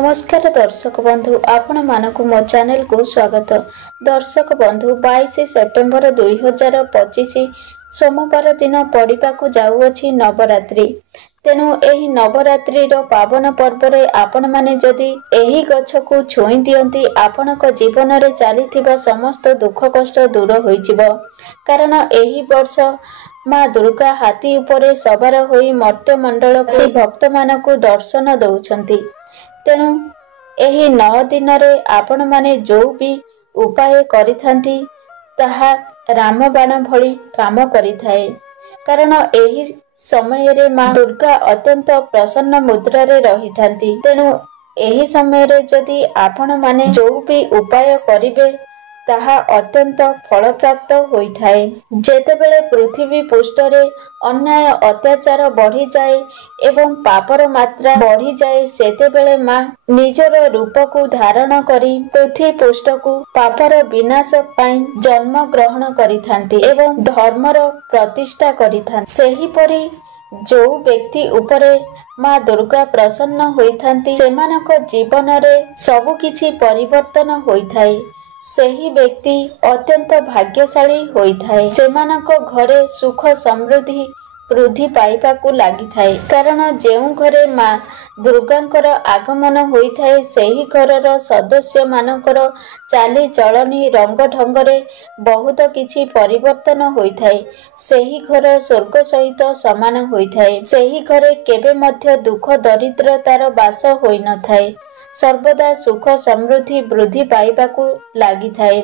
नमस्कार दर्शक बंधु आपण मानक मो चैनल को स्वागत। दर्शक बंधु 22 सेप्टेम्बर 2025 सोमवार दिन पड़िबा को जाउअछि नवरात्रि। तेणु एही नवरात्रि पावन पर्व रे आपण माने जदि एही गछ को छुई दियंती आपनक जीवन रे चलीथिबा समस्त दुख कष्ट दूर होइजिबो। कारण एही वर्ष माँ दुर्गा हाथी उपरे सवार होई मर्त्य मंडल को भक्त मानकु दर्शन दउछंती। तेणु एही 9 दिन रे आपण माने जो भी उपाय करिथांती ताहा रामबाण भली काम करिथाए। कारण एही समय रे माँ दुर्गा अत्यंत प्रसन्न मुद्रा रे रहिथांती। तेणु एही समय रे जदि आपण माने जो भी उपाय करिवे ताहा अत्यंत फल प्राप्त होइथाए। जेतेबेले पृथ्वी पृष्ठरे अन्याय अत्याचार बढ़ी जाए एवं पापर मात्रा बढ़ी जाए सेतेबेले माँ निजर रूप को धारण करी पृथ्वी पृष्ठ को पापर विनाश पाई जन्म ग्रहण करिथांती एवं धर्मर प्रतिष्ठा करिथांती। सेहीपरि जो व्यक्ति उपरे माँ दुर्गा प्रसन्न होइथांती सेमानक जीवन रे सबु किछि परिवर्तन होइथाए। सेही व्यक्ति अत्यंत भाग्यशाली होइथाए। सेमानक घरे सुख समृद्धि वृद्धि पाइबाकू लागिथाए। कारण जेउ घरे माँ दुर्गांकर आगमन होइथाए सेही घरर सदस्य मानकर चाली चलनी रंग ढंगरे बहुत किछि परिवर्तन होइथाए। सेही घर स्वर्ग सहित समान होइथाए। सेही घरे केबे मध्य दुख दरिद्रतार बास होई नथाए। सर्वदा सुख समृद्धि वृद्धि पाइबाकू लागिथाए।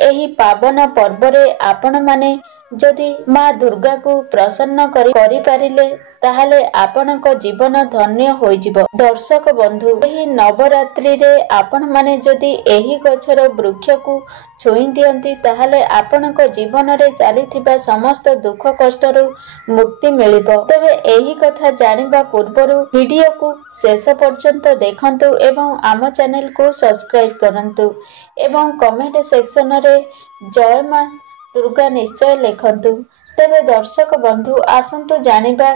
एही पावन पर्व रे आपण माने जदि माँ दुर्गा को प्रसन्न करि पारिले ताहाले आपनक जीवन धन्य होइजिबो। दर्शक बंधु एही नवरात्रि रे आपण माने जदि एही गछर वृक्ष को छुई दियंती ताहाले आपनक जीवन रे चलीथिबा समस्त दुख कष्ट रु मुक्ति मिलिबो। तबे एही कथा जानिबा पूर्वरु वीडियो को शेष पर्यंत देखंतु एवं आम चैनल को सब्सक्राइब करंतु एवं कमेंट सेक्शन रे जय माँ दुर्गा निश्चय लिखंतु। तेबे दर्शक बंधु आसंतु जानिबा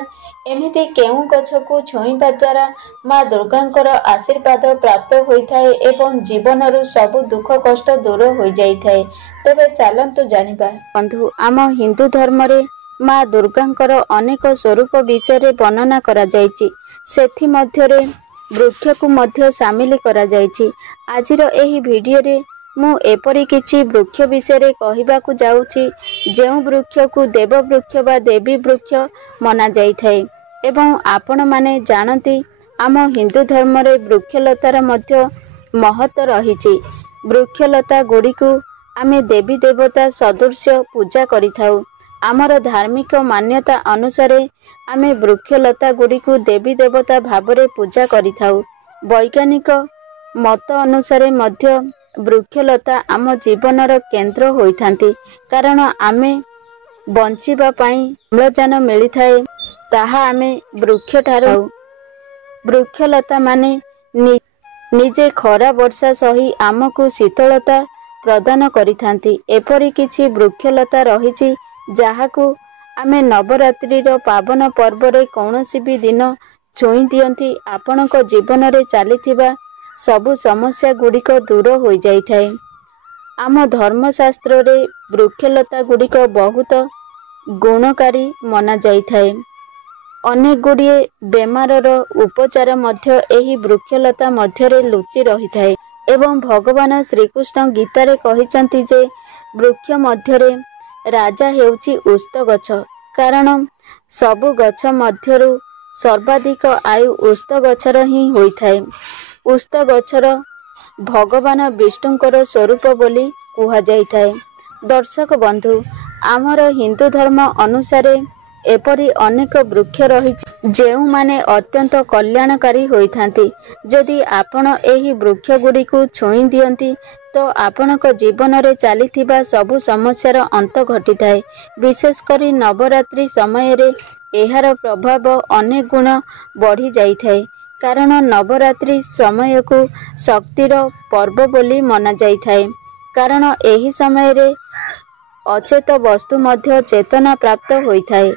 एमिति केउ गछ को छुईबा द्वारा माँ दुर्गांकर आशीर्वाद प्राप्त होइथाए एवं जीवन रु सब दुख कष्ट दूर हो जाइथाए। तेबे चलंतु जानिबा। बंधु आम हिंदू धर्म रे माँ दुर्गांकर अनेक स्वरूप विषय रे वर्णना करा जायछि। सेथि मध्य रे वृक्ष को मध्य शामिल करा जायछि। आजिर एही वीडियो रे मु एपरि किछि वृक्ष विषय रे कहिबाकू जाउछि जेउ वृक्ष को देव वृक्ष बा देवी वृक्ष मना जाइथाए एवं आपण माने जानती आम हिंदू धर्म रे वृक्षलतार मध्य महत्व रहिछि। वृक्षलता गुडी को आमे देवी देवता सदृश पूजा करिथाउ। आमर धार्मिक मान्यता अनुसार आमे वृक्षलता गुडी को देवी देवता भाबरे पूजा करिथाउ। वैज्ञानिक मत अनुसार मध्य वृक्षलता आम जीवनर केंद्र होइथांती। कारण आमे बंचिबा पई अम्लजान मिलिथाए ताहा आमे वृक्ष ठारू। वृक्षलता माने निजे खरा वर्षा सही आमको शीतलता प्रदान करिथांती। एपरि किछि वृक्षलता रहिछि जाहाकू आमे नवरात्रि रो पावन पर्व रे कौनसी भी दिन छुई दियंती आपनक जीवन रे चलीथिबा सबु समस्या गुड़िक दूर हो जाइथाए। आम धर्मशास्त्र रे वृक्षलता गुड़िक बहुत गुणकारी मना जाइथाए। अनेक गुड़िए बेमारर उपचार मध्य एही वृक्षलता मध्यरे लुचि रहिथाए एवं भगवान श्रीकृष्ण गीतारे कहिचंती जे वृक्ष मध्यरे राजा हेउची उस्त गछ। कारण सबु गछ मध्यरु सर्वाधिक आयु उस्त गछर ही होइथाए। उस्त गछर भगवान विष्णुंकर स्वरूप बोली कुहा जाइथाए। दर्शक बंधु आमर हिंदू धर्म अनुसार एपरि अनेक वृक्ष रहिछि जेउ माने अत्यंत कल्याणकारी होइथांती। जदि आपण एही वृक्ष गुडी को छुई दियंती तो आपनक जीवन रे चलीथिबा सबु समस्यार अंत घटिथाए। विशेष करी नवरात्रि समय रे एहार प्रभाव अनेक गुण बढ़ी जाइथाए। कारण नवरात्रि समय को शक्तिर पर्व बोली मना जाइथाए। कारण एही समय रे अचेत वस्तु मध्य चेतना प्राप्त होइथाए।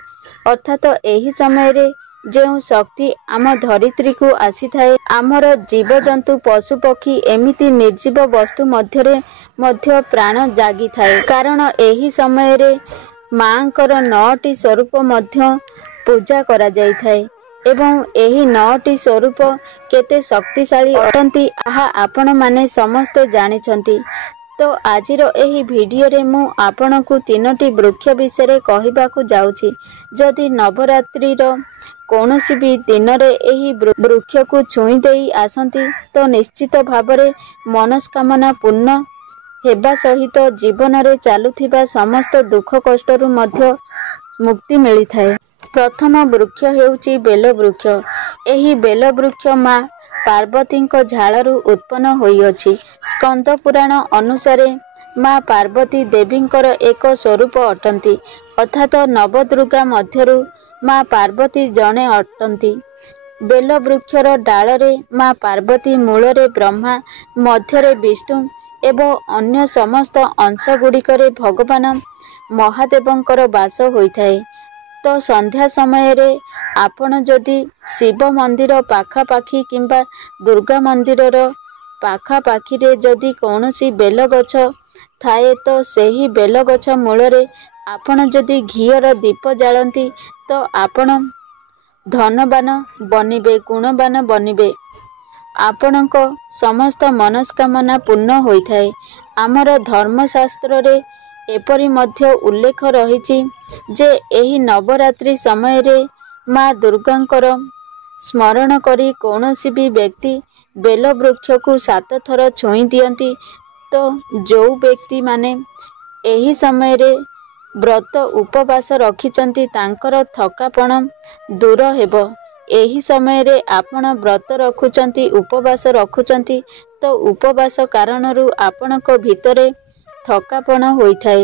अर्थात एही समय रे ଯେଉଁ ଶକ୍ତି ଆମ ଧରିତ୍ରୀକୁ ଆସିଥାଏ, ଆମର ଜୀବଜନ୍ତୁ ପଶୁପକ୍ଷୀ ଏମିତି ନିର୍ଜୀବ ବସ୍ତୁ ମଧ୍ୟରେ ମଧ୍ୟ ପ୍ରାଣ ଜାଗିଥାଏ। କାରଣ ଏହି ସମୟରେ ମାଙ୍କର 9ଟି ସ୍ୱରୂପ ମଧ୍ୟ ପୂଜା କରାଯାଇଥାଏ ଏବଂ ଏହି 9ଟି ସ୍ୱରୂପ କେତେ ଶକ୍ତିଶାଳୀ ଅଟନ୍ତି ଏହା ଆପଣମାନେ ସମସ୍ତେ ଜାଣିଛନ୍ତି। ତ ଆଜିର ଏହି ଭିଡ଼ିଓରେ ମୁଁ ଆପଣଙ୍କୁ 3ଟି ବୃକ୍ଷ ବିଷୟରେ କହିବାକୁ ଯାଉଛି। ଯଦି ନବରାତ୍ରିର କୌଣସି ବି ଦିନରେ ଏହି ବୃକ୍ଷକୁ ଛୁଇଁ ଦେଇ ଆସନ୍ତି ତ ନିଶ୍ଚିତ ଭାବରେ ମନସ୍କାମନା ପୂର୍ଣ୍ଣ ହେବା ସହିତ ଜୀବନରେ ଚାଲୁଥିବା ସମସ୍ତ ଦୁଃଖ କଷ୍ଟରୁ ମଧ୍ୟ ମୁକ୍ତି ମିଳିଥାଏ। ପ୍ରଥମ ବୃକ୍ଷ ହେଉଛି ବେଲବୃକ୍ଷ। ଏହି ବେଲବୃକ୍ଷ ମା ପାର୍ବତୀଙ୍କ ଝାଳରୁ ଉତ୍ପନ୍ନ ହୋଇଅଛି। ସ୍କନ୍ଦ ପୁରାଣ ଅନୁସାରେ ମା ପାର୍ବତୀ ଦେବୀଙ୍କର ଏକ ସ୍ୱରୂପ ଅଟନ୍ତି, ଅର୍ଥାତ ନବଦୁର୍ଗା ମଧ୍ୟରୁ ମା ପାର୍ବତୀ ଜଣେ ଅଟନ୍ତି। ବେଲବୃକ୍ଷର ଡାଳରେ ମା ପାର୍ବତୀ, ମୂଳରେ ବ୍ରହ୍ମା, ମଧ୍ୟରେ ବିଷ୍ଣୁ ଏବଂ ଅନ୍ୟ ସମସ୍ତ ଅଂଶଗୁଡ଼ିକରେ ଭଗବାନ ମହାଦେବଙ୍କର ବାସ ହୋଇଥାଏ। ତ ସନ୍ଧ୍ୟା ସମୟରେ ଆପଣ ଯଦି ଶିବ ମନ୍ଦିର ପାଖାପାଖି କିମ୍ବା ଦୁର୍ଗା ମନ୍ଦିରର ପାଖାପାଖିରେ ଯଦି କୌଣସି ବେଲଗଛ ଥାଏ ତ ସେହି ବେଲଗଛ ମୂଳରେ ଆପଣ ଯଦି ଘିଅର ଦୀପ ଜାଳନ୍ତି ତ ଆପଣ ଧନବାନ ବନିବେ, ଗୁଣବାନ ବନିବେ। ଆପଣଙ୍କ ସମସ୍ତ ମନସ୍କାମନା ପୂର୍ଣ୍ଣ ହୋଇଥାଏ। ଆମର ଧର୍ମଶାସ୍ତ୍ରରେ ଏପରି ମଧ୍ୟ ଉଲ୍ଲେଖ ରହିଛି ଯେ ଏହି ନବରାତ୍ରି ସମୟରେ ମା ଦୁର୍ଗାଙ୍କର ସ୍ମରଣ କରି କୌଣସି ବି ବ୍ୟକ୍ତି ବେଲବୃକ୍ଷକୁ 7 ଥର ଛୁଇଁ ଦିଅନ୍ତି ତ ଯେଉଁ ବ୍ୟକ୍ତିମାନେ ଏହି ସମୟରେ ବ୍ରତ ଉପବାସ ରଖିଛନ୍ତି ତାଙ୍କର ଥକାପଣ ଦୂର ହେବ। ଏହି ସମୟରେ ଆପଣ ବ୍ରତ ରଖୁଛନ୍ତି, ଉପବାସ ରଖୁଛନ୍ତି ତ ଉପବାସ କାରଣରୁ ଆପଣଙ୍କ ଭିତରେ ଥକାପଣ ହୋଇଥାଏ।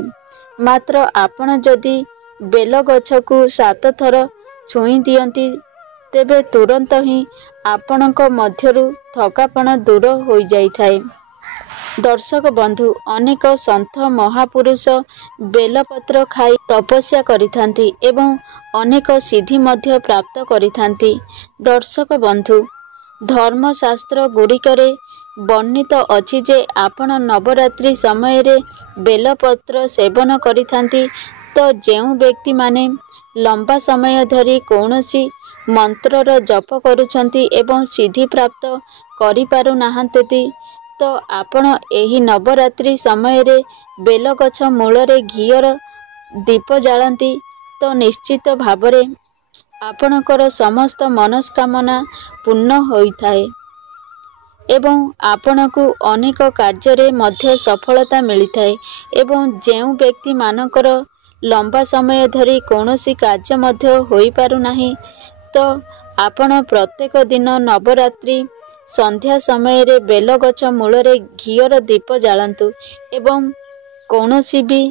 ମାତ୍ର ଆପଣ ଯଦି ବେଲଗଛକୁ 7 ଥର ଛୁଇଁ ଦିଅନ୍ତି ତେବେ ତୁରନ୍ତ ହିଁ ଆପଣଙ୍କ ମଧ୍ୟରୁ ଥକାପଣ ଦୂର ହୋଇଯାଇଥାଏ। ଦର୍ଶକ ବନ୍ଧୁ, ଅନେକ ସନ୍ଥ ମହାପୁରୁଷ ବେଲପତ୍ର ଖାଇ ତପସ୍ୟା କରିଥାନ୍ତି ଏବଂ ଅନେକ ସିଦ୍ଧି ମଧ୍ୟ ପ୍ରାପ୍ତ କରିଥାନ୍ତି। ଦର୍ଶକ ବନ୍ଧୁ, ଧର୍ମଶାସ୍ତ୍ର ଗୁଡ଼ିକରେ ବର୍ଣ୍ଣିତ ଅଛି ଯେ ଆପଣ ନବରାତ୍ରି ସମୟରେ ବେଲପତ୍ର ସେବନ କରିଥାନ୍ତି ତ ଯେଉଁ ବ୍ୟକ୍ତିମାନେ ଲମ୍ବା ସମୟ ଧରି କୌଣସି ମନ୍ତ୍ରର ଜପ କରୁଛନ୍ତି ଏବଂ ସିଦ୍ଧିପ୍ରାପ୍ତ କରିପାରୁନାହାନ୍ତି ତ ଆପଣ ଏହି ନବରାତ୍ରି ସମୟରେ ବେଲଗଛ ମୂଳରେ ଘିଅର ଦୀପ ଜାଳନ୍ତି ତ ନିଶ୍ଚିତ ଭାବରେ ଆପଣଙ୍କର ସମସ୍ତ ମନସ୍କାମନା ପୂର୍ଣ୍ଣ ହୋଇଥାଏ ଏବଂ ଆପଣଙ୍କୁ ଅନେକ କାର୍ଯ୍ୟରେ ମଧ୍ୟ ସଫଳତା ମିଳିଥାଏ। ଏବଂ ଯେଉଁ ବ୍ୟକ୍ତିମାନଙ୍କର ଲମ୍ବା ସମୟ ଧରି କୌଣସି କାର୍ଯ୍ୟ ମଧ୍ୟ ହୋଇପାରୁନାହିଁ ତ ଆପଣ ପ୍ରତ୍ୟେକ ଦିନ ନବରାତ୍ରି ସନ୍ଧ୍ୟା ସମୟରେ ବେଲଗଛ ମୂଳରେ ଘିଅର ଦୀପ ଜାଳନ୍ତୁ। ଏବଂ କୌଣସି ବି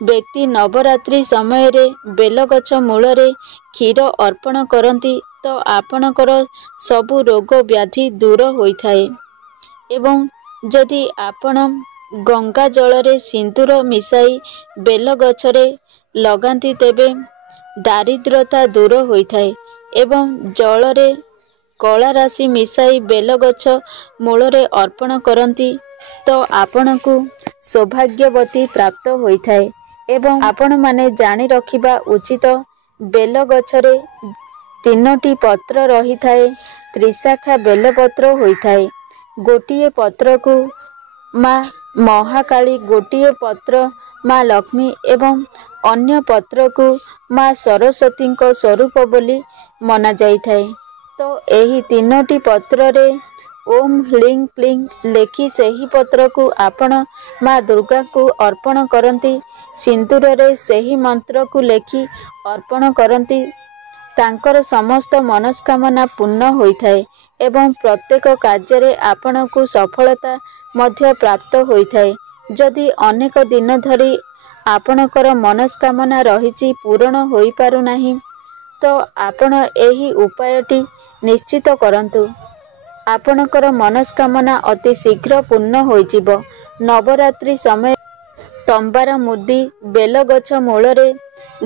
ବ୍ୟକ୍ତି ନବରାତ୍ରି ସମୟରେ ବେଲଗଛ ମୂଳରେ କ୍ଷୀର ଅର୍ପଣ କରନ୍ତି ତ ଆପଣଙ୍କର ସବୁ ରୋଗ ବ୍ୟାଧି ଦୂର ହୋଇଥାଏ। ଏବଂ ଯଦି ଆପଣ ଗଙ୍ଗା ଜଳରେ ସିନ୍ଦୁର ମିଶାଇ ବେଲଗଛରେ ଲଗାନ୍ତି ତେବେ ଦାରିଦ୍ର୍ୟତା ଦୂର ହୋଇଥାଏ। ଏବଂ ଜଳରେ କଳା ରାଶି ମିଶାଇ ବେଲଗଛ ମୂଳରେ ଅର୍ପଣ କରନ୍ତି ତ ଆପଣଙ୍କୁ ସୌଭାଗ୍ୟବତୀ ପ୍ରାପ୍ତ ହୋଇଥାଏ। ଏବଂ ଆପଣମାନେ ଜାଣି ରଖିବା ଉଚିତ ବେଲଗଛରେ 3ଟି ପତ୍ର ରହିଥାଏ। ତ୍ରିଶାଖା ବେଲପତ୍ର ହୋଇଥାଏ। ଗୋଟିଏ ପତ୍ରକୁ ମା ମହାକାଳୀ, ଗୋଟିଏ ପତ୍ର ମା ଲକ୍ଷ୍ମୀ ଏବଂ ଅନ୍ୟ ପତ୍ରକୁ ମା ସରସ୍ୱତୀଙ୍କ ସ୍ୱରୂପ ବୋଲି ମନାଯାଇଥାଏ। ତ ଏହି 3ଟି ପତ୍ରରେ ଓମ୍ ହ୍ଲିଂ କ୍ଲିଂ ଲେଖି ସେହି ପତ୍ରକୁ ଆପଣ ମା ଦୁର୍ଗାଙ୍କୁ ଅର୍ପଣ କରନ୍ତି। ସିନ୍ଦୁରରେ ସେହି ମନ୍ତ୍ରକୁ ଲେଖି ଅର୍ପଣ କରନ୍ତି। ତାଙ୍କର ସମସ୍ତ ମନସ୍କାମନା ପୂର୍ଣ୍ଣ ହୋଇଥାଏ ଏବଂ ପ୍ରତ୍ୟେକ କାର୍ଯ୍ୟରେ ଆପଣଙ୍କୁ ସଫଳତା ମଧ୍ୟ ପ୍ରାପ୍ତ ହୋଇଥାଏ। ଯଦି ଅନେକ ଦିନ ଧରି ଆପଣଙ୍କର ମନସ୍କାମନା ରହିଛି ପୂରଣ ହୋଇପାରୁନାହିଁ ତ ଆପଣ ଏହି ଉପାୟଟି ନିଶ୍ଚିତ କରନ୍ତୁ। ଆପଣଙ୍କର ମନସ୍କାମନା ଅତି ଶୀଘ୍ର ପୂର୍ଣ୍ଣ ହୋଇଯିବ। ନବରାତ୍ରି ସମୟରେ ତମ୍ବାର ମୁଦି ବେଲଗଛ ମୂଳରେ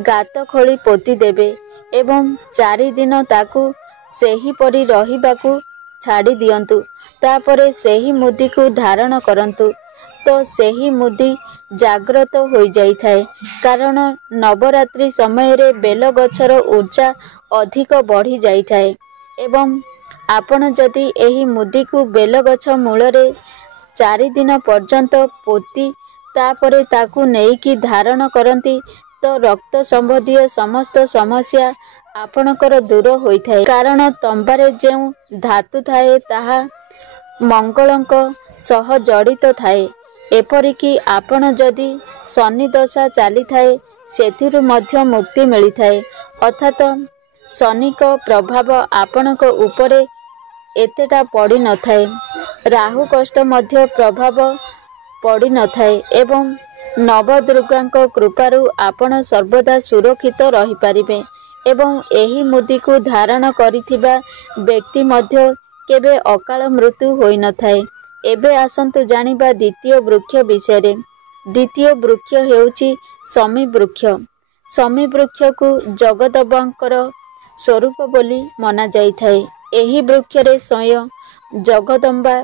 ଗାତ ଖୋଳି ପୋତି ଦେବେ ଏବଂ 4 ଦିନ ତାକୁ ସେହିପରି ରହିବାକୁ ଛାଡ଼ି ଦିଅନ୍ତୁ। ତାପରେ ସେହି ମୁଦିକୁ ଧାରଣ କରନ୍ତୁ। ତ ସେହି ମୁଦି ଜାଗ୍ରତ ହୋଇଯାଇଥାଏ। କାରଣ ନବରାତ୍ରି ସମୟରେ ବେଲଗଛର ଉର୍ଜା ଅଧିକ ବଢ଼ି ଯାଇଥାଏ। ଏବଂ ଆପଣ ଯଦି ଏହି ମୁଦିକୁ ବେଲଗଛ ମୂଳରେ 4 ଦିନ ପର୍ଯ୍ୟନ୍ତ ପୋତି ତାପରେ ତାକୁ ନେଇକି ଧାରଣ କରନ୍ତି ତ ରକ୍ତ ସମ୍ବନ୍ଧୀୟ ସମସ୍ତ ସମସ୍ୟା ଆପଣଙ୍କର ଦୂର ହୋଇଥାଏ। କାରଣ ତମ୍ବାରେ ଯେଉଁ ଧାତୁ ଥାଏ ତାହା ମଙ୍ଗଳଙ୍କ ସହ ଜଡ଼ିତ ଥାଏ। ଏପରିକି ଆପଣ ଯଦି ଶନି ଦଶା ଚାଲିଥାଏ ସେଥିରୁ ମଧ୍ୟ ମୁକ୍ତି ମିଳିଥାଏ। ଅର୍ଥାତ ଶନିଙ୍କ ପ୍ରଭାବ ଆପଣଙ୍କ ଉପରେ ଏତେଟା ପଡ଼ିନଥାଏ। ରାହୁ କଷ୍ଟ ମଧ୍ୟ ପ୍ରଭାବ ପଡ଼ିନଥାଏ ଏବଂ ନବଦୁର୍ଗାଙ୍କ କୃପାରୁ ଆପଣ ସର୍ବଦା ସୁରକ୍ଷିତ ରହିପାରିବେ। ଏବଂ ଏହି ମୁଦିକୁ ଧାରଣ କରିଥିବା ବ୍ୟକ୍ତି ମଧ୍ୟ କେବେ ଅକାଳ ମୃତ୍ୟୁ ହୋଇନଥାଏ। ଏବେ ଆସନ୍ତୁ ଜାଣିବା ଦ୍ୱିତୀୟ ବୃକ୍ଷ ବିଷୟରେ। ଦ୍ୱିତୀୟ ବୃକ୍ଷ ହେଉଛି ଶମୀ ବୃକ୍ଷ। ଶମୀ ବୃକ୍ଷକୁ ଜଗଦମ୍ବାଙ୍କର ସ୍ୱରୂପ ବୋଲି ମନାଯାଇଥାଏ। ଏହି ବୃକ୍ଷରେ ସ୍ୱୟଂ ଜଗଦମ୍ବା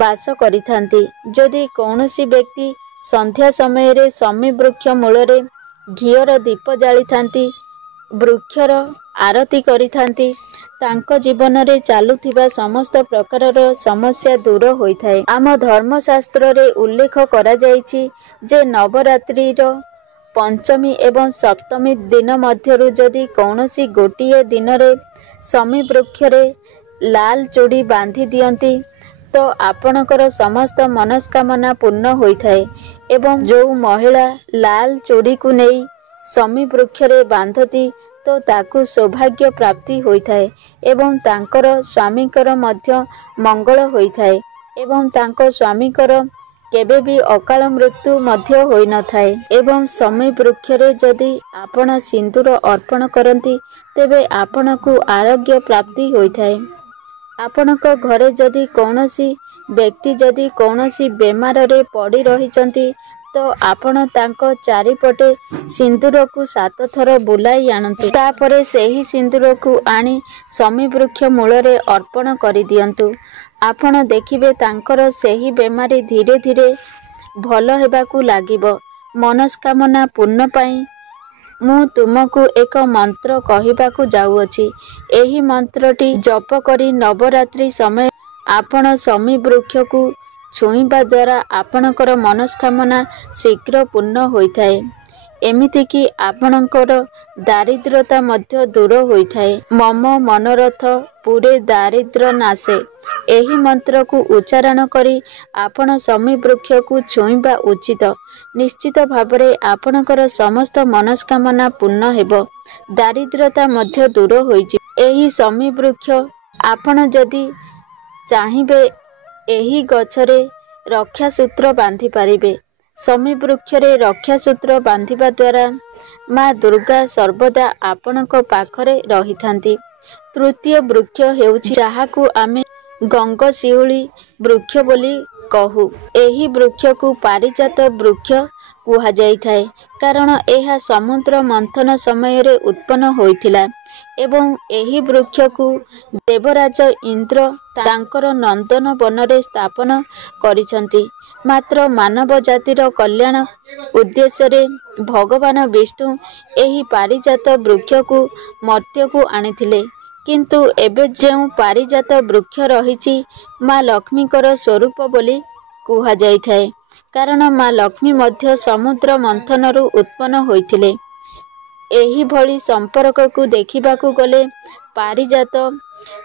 ବାସ କରିଥାନ୍ତି। ଯଦି କୌଣସି ବ୍ୟକ୍ତି ସନ୍ଧ୍ୟା ସମୟରେ ଶମୀ ବୃକ୍ଷ ମୂଳରେ ଘିଅର ଦୀପ ଜାଳିଥାନ୍ତି, ବୃକ୍ଷର ଆରତି କରିଥାନ୍ତି, ତାଙ୍କ ଜୀବନରେ ଚାଲୁଥିବା ସମସ୍ତ ପ୍ରକାରର ସମସ୍ୟା ଦୂର ହୋଇଥାଏ। ଆମ ଧର୍ମଶାସ୍ତ୍ରରେ ଉଲ୍ଲେଖ କରାଯାଇଛି ଯେ ନବରାତ୍ରିର ପଞ୍ଚମୀ ଏବଂ ସପ୍ତମୀ ଦିନ ମଧ୍ୟରୁ ଯଦି କୌଣସି ଗୋଟିଏ ଦିନରେ ଶମୀ ବୃକ୍ଷରେ ଲାଲ ଚୁଡ଼ି ବାନ୍ଧି ଦିଅନ୍ତି ତ ଆପଣଙ୍କର ସମସ୍ତ ମନସ୍କାମନା ପୂର୍ଣ୍ଣ ହୋଇଥାଏ। ଏବଂ ଯେଉଁ ମହିଳା ଲାଲ ଚୁଡ଼ିକୁ ନେଇ ଶମୀ ବୃକ୍ଷରେ ବାନ୍ଧନ୍ତି ତ ତାକୁ ସୌଭାଗ୍ୟ ପ୍ରାପ୍ତି ହୋଇଥାଏ ଏବଂ ତାଙ୍କର ସ୍ୱାମୀଙ୍କର ମଧ୍ୟ ମଙ୍ଗଳ ହୋଇଥାଏ ଏବଂ ତାଙ୍କ ସ୍ୱାମୀଙ୍କର କେବେ ବି ଅକାଳ ମୃତ୍ୟୁ ମଧ୍ୟ ହୋଇନଥାଏ। ଏବଂ ଶମୀ ବୃକ୍ଷରେ ଯଦି ଆପଣ ସିନ୍ଦୁର ଅର୍ପଣ କରନ୍ତି ତେବେ ଆପଣଙ୍କୁ ଆରୋଗ୍ୟ ପ୍ରାପ୍ତି ହୋଇଥାଏ। ଆପଣଙ୍କ ଘରେ ଯଦି କୌଣସି ବ୍ୟକ୍ତି ଯଦି କୌଣସି ବେମାରରେ ପଡ଼ି ରହିଛନ୍ତି ତ ଆପଣ ତାଙ୍କ ଚାରିପଟେ ସିନ୍ଦୁରକୁ 7 ଥର ବୁଲାଇ ଆଣନ୍ତୁ। ତାପରେ ସେହି ସିନ୍ଦୁରକୁ ଆଣି ଶମୀ ବୃକ୍ଷ ମୂଳରେ ଅର୍ପଣ କରିଦିଅନ୍ତୁ। ଆପଣ ଦେଖିବେ ତାଙ୍କର ସେହି ବେମାରୀ ଧୀରେ ଧୀରେ ଭଲ ହେବାକୁ ଲାଗିବ। ମନସ୍କାମନା ପୂର୍ଣ୍ଣ ପାଇଁ ମୁଁ ତୁମକୁ ଏକ ମନ୍ତ୍ର କହିବାକୁ ଯାଉଅଛି। ଏହି ମନ୍ତ୍ରଟି ଜପ କରି ନବରାତ୍ରି ସମୟରେ ଆପଣ ଶମୀ ବୃକ୍ଷକୁ ଛୁଇଁବା ଦ୍ୱାରା ଆପଣଙ୍କର ମନସ୍କାମନା ଶୀଘ୍ର ପୂର୍ଣ୍ଣ ହୋଇଥାଏ। ଏମିତିକି ଆପଣଙ୍କର ଦାରିଦ୍ର୍ୟତା ମଧ୍ୟ ଦୂର ହୋଇଥାଏ। ମମ ମନୋରଥ ପୁରେ ଦାରିଦ୍ର୍ୟ ନାଶେ। ଏହି ମନ୍ତ୍ରକୁ ଉଚ୍ଚାରଣ କରି ଆପଣ ଶମୀ ବୃକ୍ଷକୁ ଛୁଇଁବା ଉଚିତ। ନିଶ୍ଚିତ ଭାବରେ ଆପଣଙ୍କର ସମସ୍ତ ମନସ୍କାମନା ପୂର୍ଣ୍ଣ ହେବ। ଦାରିଦ୍ର୍ୟତା ମଧ୍ୟ ଦୂର ହୋଇଯିବ। ଏହି ଶମୀ ବୃକ୍ଷ ଆପଣ ଯଦି ଚାହିଁବେ ଏହି ଗଛରେ ରକ୍ଷାସୂତ୍ର ବାନ୍ଧି ପାରିବେ। ଶମୀ ବୃକ୍ଷରେ ରକ୍ଷାସୂତ୍ର ବାନ୍ଧିବା ଦ୍ୱାରା ମା ଦୁର୍ଗା ସର୍ବଦା ଆପଣଙ୍କ ପାଖରେ ରହିଥାନ୍ତି। ତୃତୀୟ ବୃକ୍ଷ ହେଉଛି ଯାହାକୁ ଆମେ ଗଙ୍ଗଶିଉଳି ବୃକ୍ଷ ବୋଲି କହୁ। ଏହି ବୃକ୍ଷକୁ ପାରିଜାତ ବୃକ୍ଷ କୁହାଯାଇଥାଏ କାରଣ ଏହା ସମୁଦ୍ର ମନ୍ଥନ ସମୟରେ ଉତ୍ପନ୍ନ ହୋଇଥିଲା ଏବଂ ଏହି ବୃକ୍ଷକୁ ଦେବରାଜ ଇନ୍ଦ୍ର ତାଙ୍କର ନନ୍ଦନ ବନରେ ସ୍ଥାପନ କରିଛନ୍ତି। ମାତ୍ର ମାନବ ଜାତିର କଲ୍ୟାଣ ଉଦ୍ଦେଶ୍ୟରେ ଭଗବାନ ବିଷ୍ଣୁ ଏହି ପାରିଜାତ ବୃକ୍ଷକୁ ମର୍ତ୍ତ୍ୟକୁ ଆଣିଥିଲେ। କିନ୍ତୁ ଏବେ ଯେଉଁ ପାରିଜାତ ବୃକ୍ଷ ରହିଛି ମା ଲକ୍ଷ୍ମୀଙ୍କର ସ୍ୱରୂପ ବୋଲି କୁହାଯାଇଥାଏ କାରଣ ମା ଲକ୍ଷ୍ମୀ ମଧ୍ୟ ସମୁଦ୍ର ମନ୍ଥନରୁ ଉତ୍ପନ୍ନ ହୋଇଥିଲେ। ଏହିଭଳି ସମ୍ପର୍କକୁ ଦେଖିବାକୁ ଗଲେ ପାରିଜାତ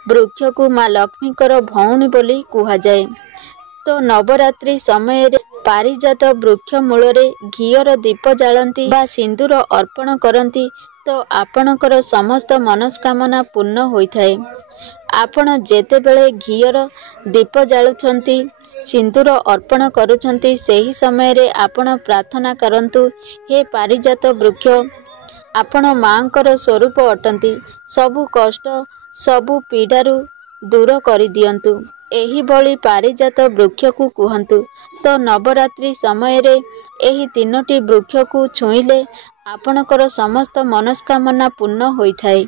ବୃକ୍ଷକୁ ମା ଲକ୍ଷ୍ମୀଙ୍କର ଭଉଣୀ ବୋଲି କୁହାଯାଏ। ତ ନବରାତ୍ରି ସମୟରେ ପାରିଜାତ ବୃକ୍ଷ ମୂଳରେ ଘିଅର ଦୀପ ଜାଳନ୍ତି ବା ସିନ୍ଦୁର ଅର୍ପଣ କରନ୍ତି ତ ଆପଣଙ୍କର ସମସ୍ତ ମନସ୍କାମନା ପୂର୍ଣ୍ଣ ହୋଇଥାଏ। ଆପଣ ଯେତେବେଳେ ଘିଅର ଦୀପ ଜାଳୁଛନ୍ତି, ସିନ୍ଦୁର ଅର୍ପଣ କରୁଛନ୍ତି, ସେହି ସମୟରେ ଆପଣ ପ୍ରାର୍ଥନା କରନ୍ତୁ, ହେ ପାରିଜାତ ବୃକ୍ଷ, ଆପଣ ମାଙ୍କର ସ୍ୱରୂପ ଅଟନ୍ତି। ସବୁ କଷ୍ଟ ସବୁ ପୀଡ଼ାରୁ ଦୂର କରିଦିଅନ୍ତୁ। ଏହିଭଳି ପାରିଜାତ ବୃକ୍ଷକୁ କୁହନ୍ତୁ। ତ ନବରାତ୍ରି ସମୟରେ ଏହି 3ଟି ବୃକ୍ଷକୁ ଛୁଇଁଲେ ଆପଣଙ୍କର ସମସ୍ତ ମନସ୍କାମନା ପୂର୍ଣ୍ଣ ହୋଇଥାଏ।